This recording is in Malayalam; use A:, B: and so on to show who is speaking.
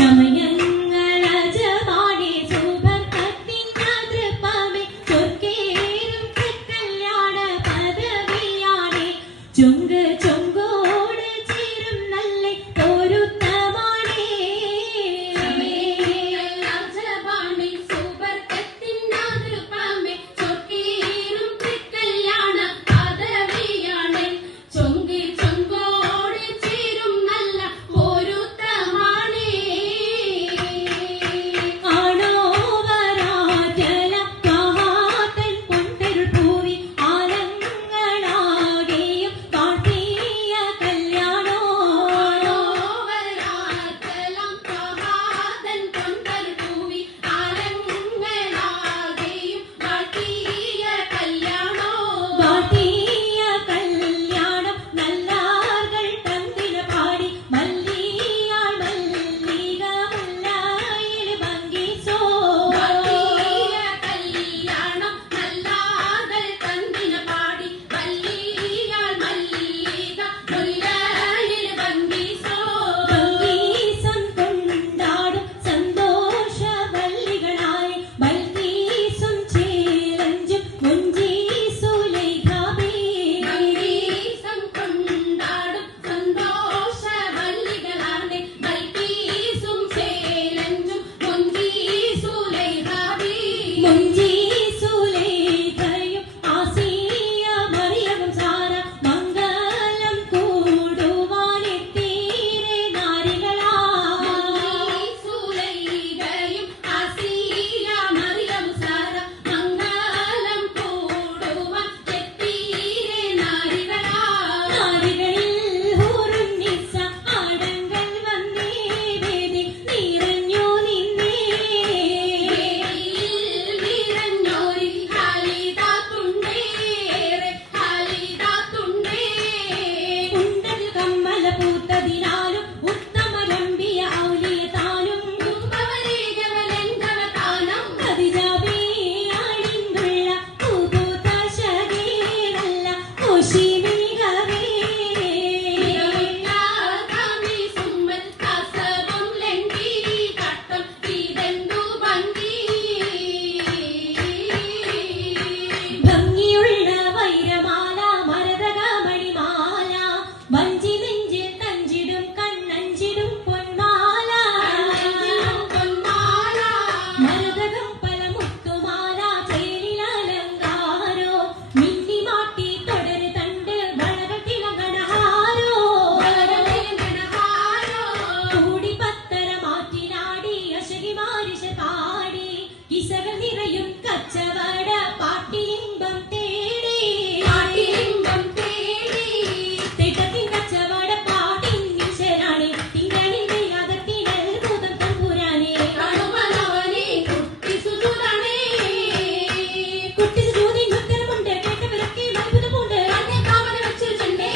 A: Coming പാരിഷ പാടി ഇസകൾ നിറയും കച്ചവട പാട്ടിലിംബം തേടി.
B: പാട്ടിലിംബം തേടി.
A: തിട്ടത്തിൻ കച്ചവട പാട്ടിൻ ശരാണി തിങ്കളിന്റെ അകത്തിനൽ ഭൂതം തമ്പുരാനെ
B: കണുമനവനെ കുട്ടി സുജുതനെ
A: കുട്ടി സുജൂതി ഉത്തരമുണ്ട് കേട്ടവരൊക്കെ അത്ഭുതമുണ്ട്.
B: കാമന വെച്ചിട്ടുണ്ട്